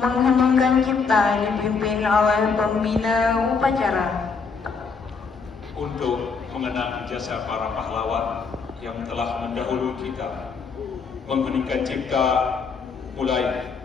Mengheningkan cipta dipimpin oleh pembina upacara. Untuk mengenang jasa para pahlawan yang telah mendahului kita, mengheningkan cipta mulai.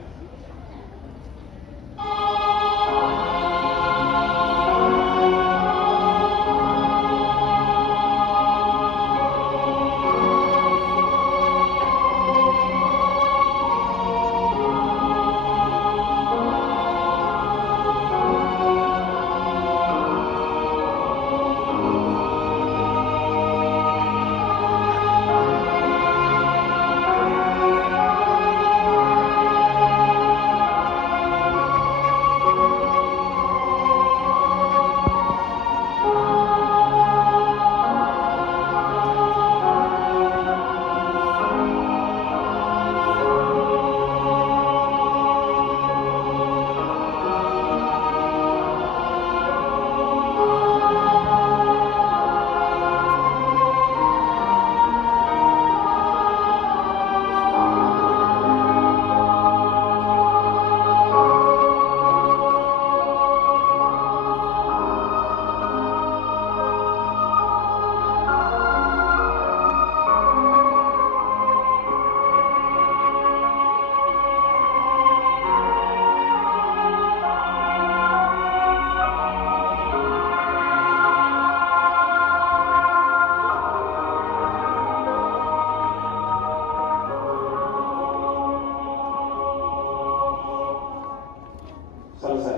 Selesai.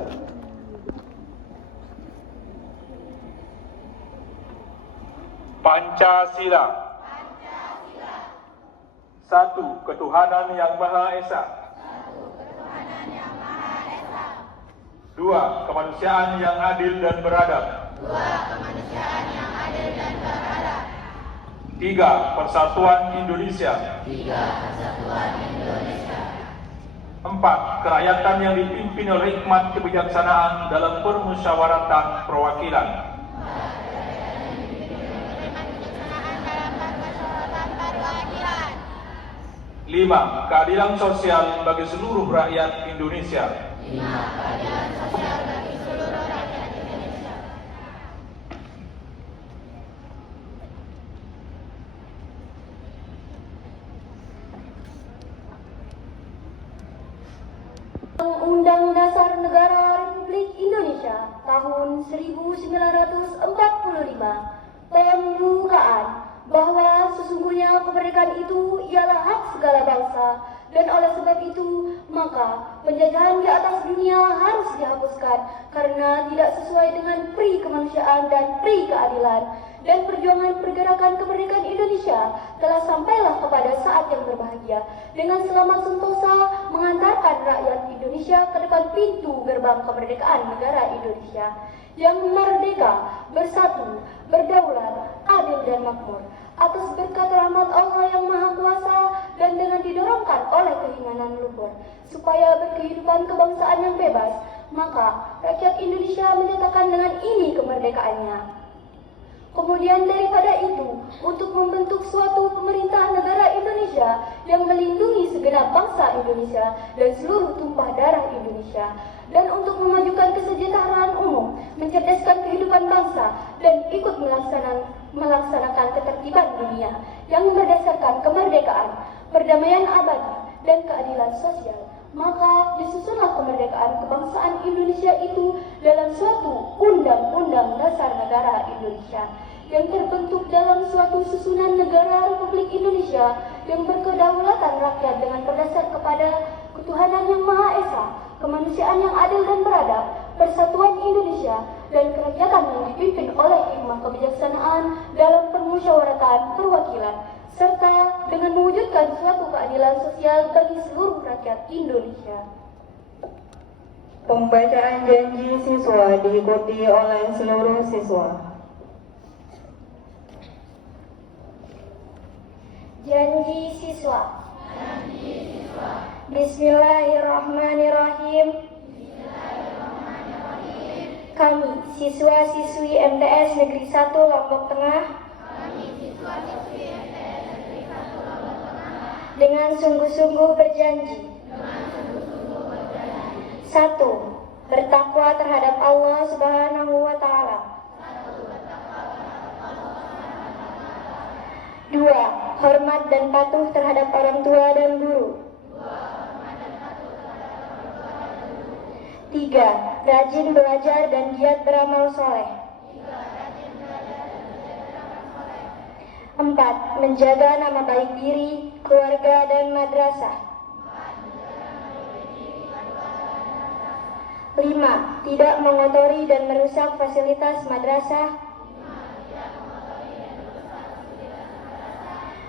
Pancasila. Satu, ketuhanan yang Maha Esa. Dua, kemanusiaan yang adil dan beradab. Tiga, persatuan Indonesia. Empat, kerakyatan yang dipimpin oleh hikmat kebijaksanaan dalam permusyawaratan perwakilan. Lima, keadilan sosial bagi seluruh rakyat Indonesia. Undang-Undang Dasar Negara Republik Indonesia tahun 1945 pembukaan bahwa sesungguhnya kemerdekaan itu ialah hak segala bangsa, dan oleh sebab itu maka penjajahan di atas dunia harus dihapuskan karena tidak sesuai dengan pri kemanusiaan dan pri keadilan, dan perjuangan pergerakan kemerdekaan Indonesia telah sampailah kepada saat yang berbahagia dengan selamat sentosa mengantarkan rakyat Indonesia ke depan pintu gerbang kemerdekaan negara Indonesia yang merdeka, bersatu, bersatu, berdaulat, adil dan makmur. Atas berkat rahmat Allah yang Maha Kuasa dan dengan didorongkan oleh keinginan luhur supaya berkehidupan kebangsaan yang bebas, maka rakyat Indonesia menyatakan dengan ini kemerdekaannya. Kemudian daripada itu, untuk membentuk suatu pemerintah negara Indonesia yang melindungi segenap bangsa Indonesia dan seluruh tumpah darah Indonesia, dan untuk memajukan kesejahteraan umum, mencerdaskan kehidupan bangsa, dan ikut melaksanakan ketertiban dunia yang berdasarkan kemerdekaan, perdamaian abadi, dan keadilan sosial. Maka disusunlah kemerdekaan kebangsaan Indonesia itu dalam suatu Undang-Undang Dasar Negara Indonesia yang terbentuk dalam suatu susunan negara Republik Indonesia yang berkedaulatan rakyat dengan berdasar kepada ketuhanan yang Maha Esa, kemanusiaan yang adil dan beradab, persatuan Indonesia, dan kerakyatan yang dipimpin oleh hikmah kebijaksanaan dalam permusyawaratan perwakilan, serta dengan mewujudkan suatu keadilan sosial bagi seluruh rakyat Indonesia. Pembacaan janji siswa diikuti oleh seluruh siswa. Janji siswa. Bismillahirrahmanirrahim. Kami, siswa-siswi MTS Negeri 1 Lombok Tengah, dengan sungguh-sungguh berjanji. 1. Bertakwa terhadap Allah Subhanahu wa Ta'ala. 2. Hormat dan patuh terhadap orang tua dan guru. 3. Rajin belajar dan giat beramal soleh. 4. Menjaga nama baik diri, keluarga, dan madrasah. 5. Tidak mengotori dan merusak fasilitas madrasah.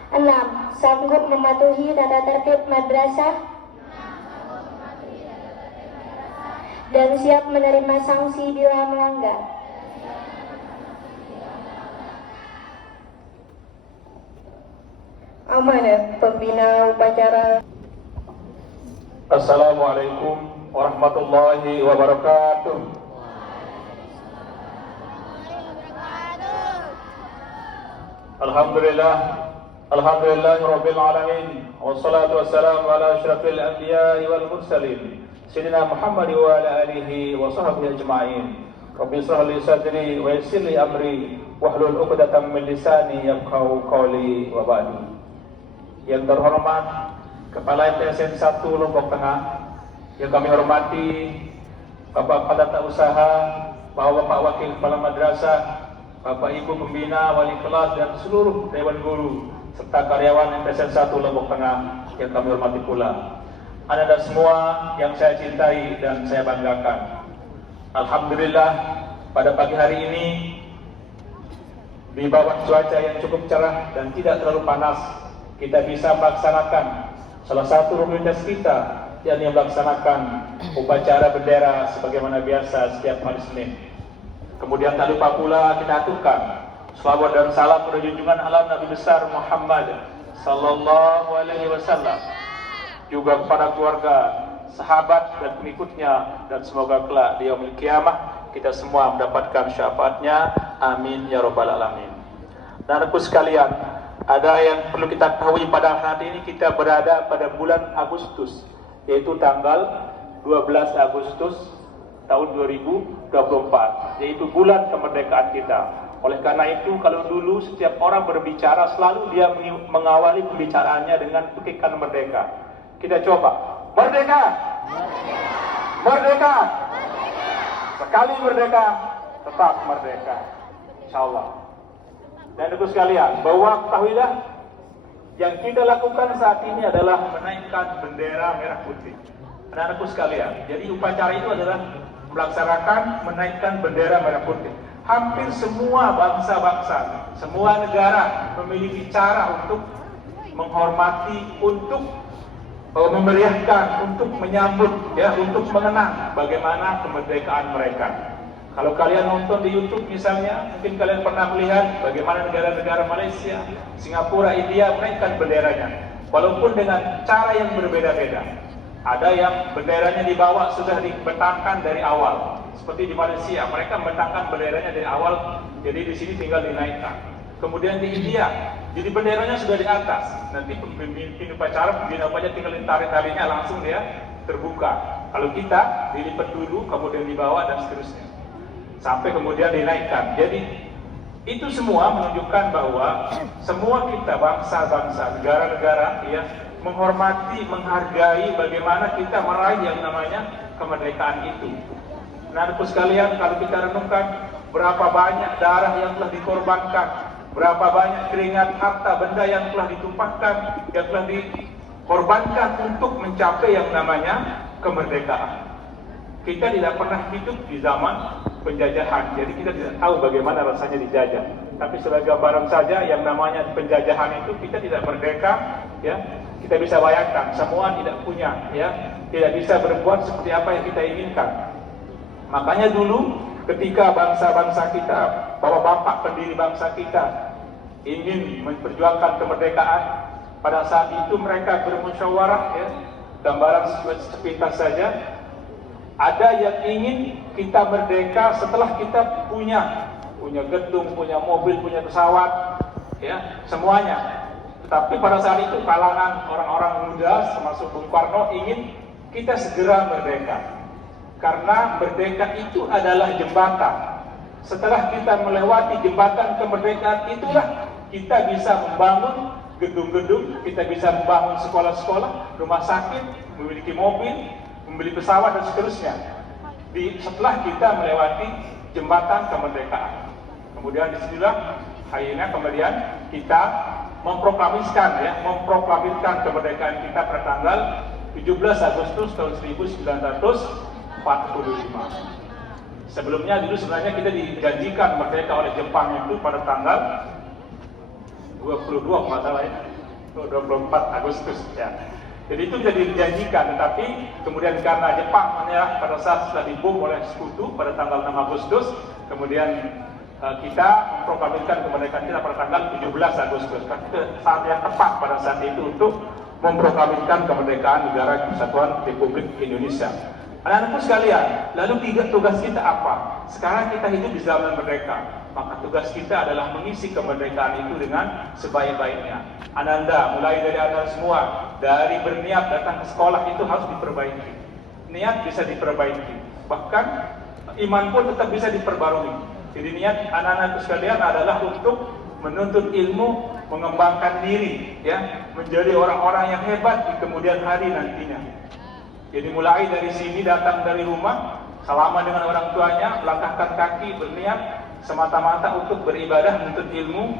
6. Sanggup mematuhi tata tertib madrasah dan siap menerima sanksi bila melanggar. Amanat Pembina Upacara. Assalamualaikum warahmatullahi wabarakatuh. Alhamdulillahirabbil alamin wassalatu wassalamu ala asyrafil anbiya'i wal mursalin sayyidina Muhammad wa ala alihi wa sahbihi ajma'in. Rabbi shrah li sadri wa yassir li amri wahlul 'uqdatam min lisani yafqahu qawli wa ba'du. Yang terhormat Kepala MTSN 1 Lombok Tengah, yang kami hormati Bapak Kepala Tata Usaha, Bapak Wakil Kepala Madrasah, Bapak Ibu Pembina, Wali Kelas, dan seluruh Dewan Guru serta karyawan MTSN 1 Lombok Tengah yang kami hormati pula. Anda semua yang saya cintai dan saya banggakan. Alhamdulillah, pada pagi hari ini di bawah cuaca yang cukup cerah dan tidak terlalu panas, kita bisa melaksanakan salah satu rutinitas kita, yang melaksanakan upacara bendera sebagaimana biasa setiap hari Senin. Kemudian tak lupa pula kita aturkan selawat dan salam pada junjungan alam Nabi besar Muhammad sallallahu alaihi wasallam, juga kepada keluarga, sahabat dan pengikutnya, dan semoga kelak di yaumil qiyamah kita semua mendapatkan syafaatnya. Amin ya rabbal alamin. Dan rekan sekalian, ada yang perlu kita ketahui pada hari ini, kita berada pada bulan Agustus, yaitu tanggal 12 Agustus tahun 2024, yaitu bulan kemerdekaan kita. Oleh karena itu, kalau dulu setiap orang berbicara selalu dia mengawali pembicaraannya dengan petikan merdeka. Kita coba, merdeka, merdeka, sekali merdeka, tetap merdeka, insyaallah. Dan ibu sekalian, bahwa ketahuilah yang kita lakukan saat ini adalah menaikkan bendera merah putih. Anak-anakku sekalian, jadi upacara itu adalah melaksanakan menaikkan bendera merah putih. Hampir semua bangsa-bangsa, semua negara memiliki cara untuk menghormati, untuk memeriahkan, untuk menyambut, ya, untuk mengenang bagaimana kemerdekaan mereka. Kalau kalian nonton di YouTube misalnya, mungkin kalian pernah melihat bagaimana negara-negara Malaysia, Singapura, India menaikkan benderanya, walaupun dengan cara yang berbeda-beda. Ada yang benderanya dibawa sudah dibentangkan dari awal, seperti di Malaysia, mereka membentangkan benderanya dari awal, jadi di sini tinggal dinaikkan. Kemudian di India, jadi benderanya sudah di atas, nanti pemimpin upacara tinggal ditarik talinya langsung dia terbuka. Kalau kita dilipat dulu, kemudian dibawa dan seterusnya, sampai kemudian dinaikkan. Jadi itu semua menunjukkan bahwa semua kita bangsa-bangsa, negara-negara ya menghormati, menghargai bagaimana kita meraih yang namanya kemerdekaan itu. Nah, sekalian, kalau kita renungkan berapa banyak darah yang telah dikorbankan, berapa banyak keringat, harta, benda yang telah ditumpahkan, yang telah dikorbankan untuk mencapai yang namanya kemerdekaan. Kita tidak pernah hidup di zaman penjajahan, jadi kita tidak tahu bagaimana rasanya dijajah. Tapi sebagai gambaran saja, yang namanya penjajahan itu kita tidak merdeka, ya. Kita bisa bayangkan, semua tidak punya, ya, tidak bisa berbuat seperti apa yang kita inginkan. Makanya dulu ketika bangsa-bangsa kita, bapak-bapak pendiri bangsa kita ingin memperjuangkan kemerdekaan, pada saat itu mereka bermusyawarah, ya. Gambaran sepintas saja, ada yang ingin kita merdeka setelah kita punya gedung, punya mobil, punya pesawat, ya, semuanya. Tetapi pada saat itu kalangan orang-orang muda termasuk Bung Karno ingin kita segera merdeka. Karena merdeka itu adalah jembatan. Setelah kita melewati jembatan kemerdekaan itulah kita bisa membangun gedung-gedung, kita bisa membangun sekolah-sekolah, rumah sakit, memiliki mobil, membeli pesawat dan seterusnya. Setelah kita melewati jembatan kemerdekaan. Kemudian disinilah akhirnya kemudian kita memproklamirkan kemerdekaan kita pada tanggal 17 Agustus tahun 1945. Sebelumnya dulu sebenarnya kita dijanjikan merdeka oleh Jepang itu pada tanggal 22 masalah ya, 24 Agustus ya. Jadi itu sudah dijanjikan, tetapi kemudian karena Jepang menyerah pada saat setelah dibom oleh sekutu pada tanggal 6 Agustus, kemudian kita memproklamirkan kemerdekaan kita pada tanggal 17 Agustus. Itu saat yang tepat pada saat itu untuk memproklamirkan kemerdekaan negara Kesatuan Republik Indonesia. Anak-anakku sekalian, lalu tugas kita apa? Sekarang kita hidup di zaman merdeka, maka tugas kita adalah mengisi kemerdekaan itu dengan sebaik-baiknya. Ananda, mulai dari Anda semua, dari berniat datang ke sekolah itu harus diperbaiki. Niat bisa diperbaiki, bahkan iman pun tetap bisa diperbarui. Jadi niat anak-anakku sekalian adalah untuk menuntut ilmu, mengembangkan diri, ya, menjadi orang-orang yang hebat di kemudian hari nantinya. Jadi mulai dari sini, datang dari rumah, salaman dengan orang tuanya, melangkahkan kaki, berniat semata-mata untuk beribadah, menuntut ilmu,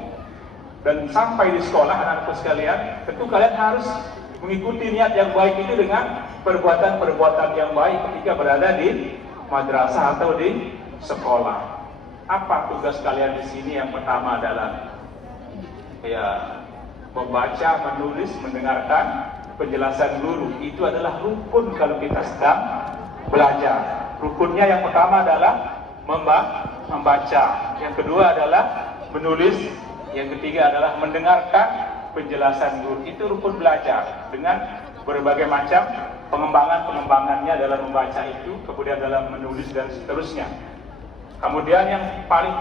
dan sampai di sekolah anak-anakku sekalian, tentu kalian harus mengikuti niat yang baik itu dengan perbuatan-perbuatan yang baik ketika berada di madrasah atau di sekolah. Apa tugas kalian di sini? Yang pertama adalah ya membaca, menulis, mendengarkan penjelasan guru. Itu adalah rukun kalau kita sedang belajar. Rukunnya yang pertama adalah membaca, yang kedua adalah menulis, yang ketiga adalah mendengarkan penjelasan guru. Itu rukun belajar dengan berbagai macam pengembangannya dalam membaca itu, kemudian dalam menulis dan seterusnya. Kemudian yang paling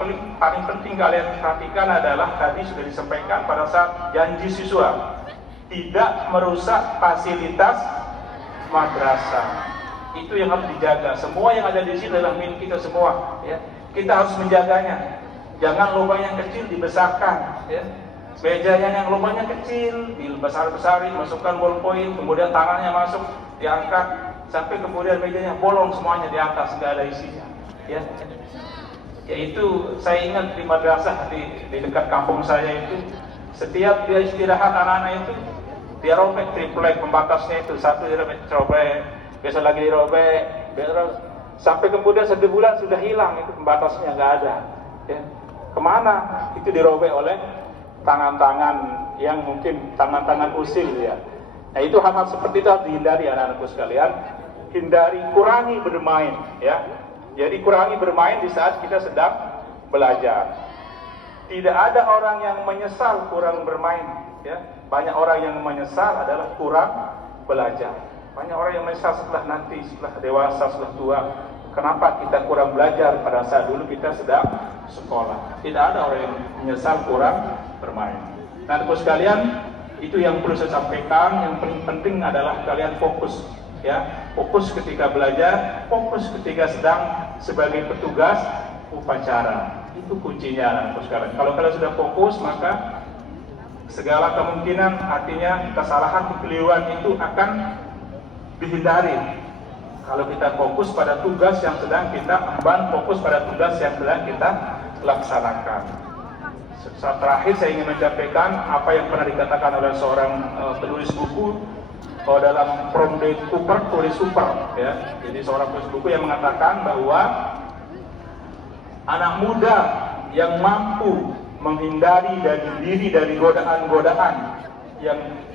penting kalian perhatikan adalah tadi sudah disampaikan pada saat janji siswa tidak merusak fasilitas madrasah. Itu yang harus dijaga. Semua yang ada di sini adalah milik kita semua, ya. Kita harus menjaganya. Jangan lubang yang kecil dibesarkan, ya. Meja yang lubangnya kecil dibesar-besarin, masukkan ballpoint, kemudian tangannya masuk, diangkat sampai kemudian mejanya bolong semuanya di atas, nggak ada isinya, ya. Yaitu saya ingat di madrasah di dekat kampung saya itu, setiap dia istirahat anak-anak itu dia robek triplek pembatasnya itu, satu dia robek, besok lagi dirobek, sampai kemudian 1 bulan sudah hilang itu pembatasnya, nggak ada, ya. Kemana? Itu dirobek oleh tangan-tangan yang mungkin tangan-tangan usil, ya. Nah, itu hal-hal seperti itu harus dihindari anak-anakku sekalian. Hindari, kurangi bermain, ya. Jadi kurangi bermain di saat kita sedang belajar. Tidak ada orang yang menyesal kurang bermain, ya. Banyak orang yang menyesal adalah kurang belajar. Banyak orang yang menyesal setelah nanti, setelah dewasa, setelah tua. Kenapa kita kurang belajar pada saat dulu kita sedang sekolah? Tidak ada orang yang menyesal kurang bermain. Nah, teman sekalian, itu yang perlu saya sampaikan. Yang paling penting adalah kalian fokus, ya. Fokus ketika belajar, fokus ketika sedang sebagai petugas upacara. Itu kuncinya, teman sekalian. Kalau kalian sudah fokus, maka segala kemungkinan, artinya kesalahan, kekeliruan itu akan dihindari. Kalau kita fokus pada tugas yang sedang kita emban, fokus pada tugas yang sedang kita laksanakan. Saat terakhir saya ingin menyampaikan apa yang pernah dikatakan oleh seorang penulis buku dalam From the Cooper to the Super, ya. Jadi seorang penulis buku yang mengatakan bahwa anak muda yang mampu menghindari diri dari godaan-godaan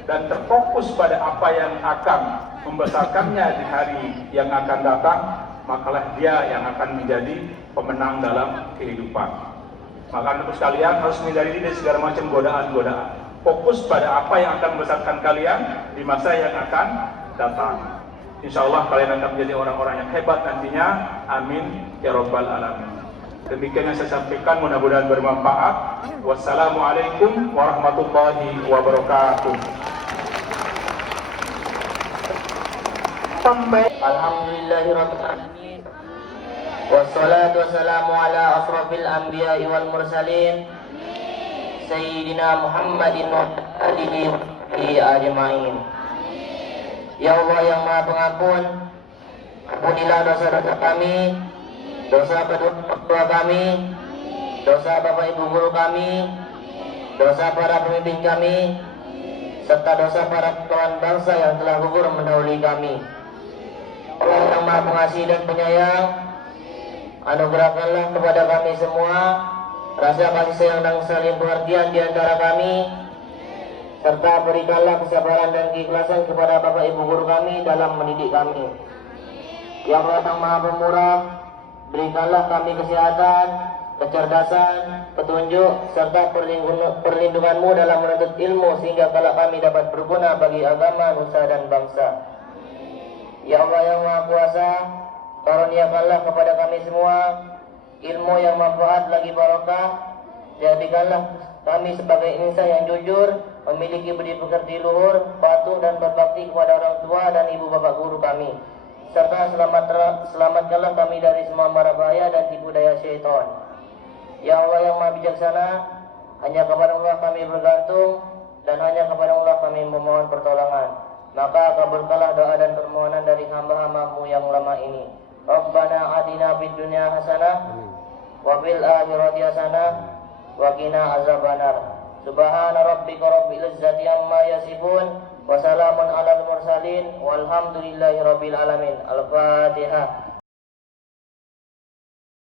dan terfokus pada apa yang akan membesarkannya di hari yang akan datang, makalah dia yang akan menjadi pemenang dalam kehidupan. Maka untuk sekalian harus menghindari diri dari segala macam godaan-godaan. Fokus pada apa yang akan membesarkan kalian di masa yang akan datang. Insya Allah kalian akan menjadi orang-orang yang hebat nantinya. Amin ya rabbal alamin. Demikian yang saya sampaikan, mudah-mudahan bermanfaat. Wassalamualaikum warahmatullahi wabarakatuh. Alhamdulillahirabbil alamin. Wassalatu wassalamu ala asrofil anbiya'i wal mursalin Sayyidina Muhammadin wa alihi wa sahbihi ajma'in. Ya Allah yang Maha Pengampun, ampunilah dosa-dosa kami, dosa kedua kami, dosa Bapak Ibu guru kami, dosa para pemimpin kami, serta dosa para kawan bangsa yang telah gugur mendahului kami. Allah yang Maha Pengasih dan Penyayang, anugerahkanlah kepada kami semua rasa kasih sayang dan saling pengertian di antara kami, serta berikanlah kesabaran dan keikhlasan kepada Bapak Ibu guru kami dalam mendidik kami. Ya Allah yang Maha Pemurah, berikanlah kami kesehatan, kecerdasan, petunjuk, serta perlindungan-Mu dalam menuntut ilmu sehingga kelak kami dapat berguna bagi agama, nusa dan bangsa. Ya Allah yang Maha Kuasa, karuniakanlah kepada kami semua ilmu yang manfaat lagi barokah. Jadikanlah kami sebagai insan yang jujur, memiliki budi pekerti luhur, patuh dan berbakti kepada orang tua dan ibu bapak guru kami. Serta selamatkanlah kami dari semua mara bahaya dan tipu daya syaitan. Ya Allah yang Maha Bijaksana, hanya kepada Allah kami bergantung dan hanya kepada Allah kami memohon pertolongan. Maka kabulkanlah doa dan permohonan dari hamba-hamba-Mu yang lama ini. Rabbana atina fid dunya hasanah wa fil akhirati hasanah wa qina azabannar. Subhana rabbika rabbil izzati amma yasifun wa salamun alal mursalin walhamdulillahi rabbil alamin. Al-Fatihah.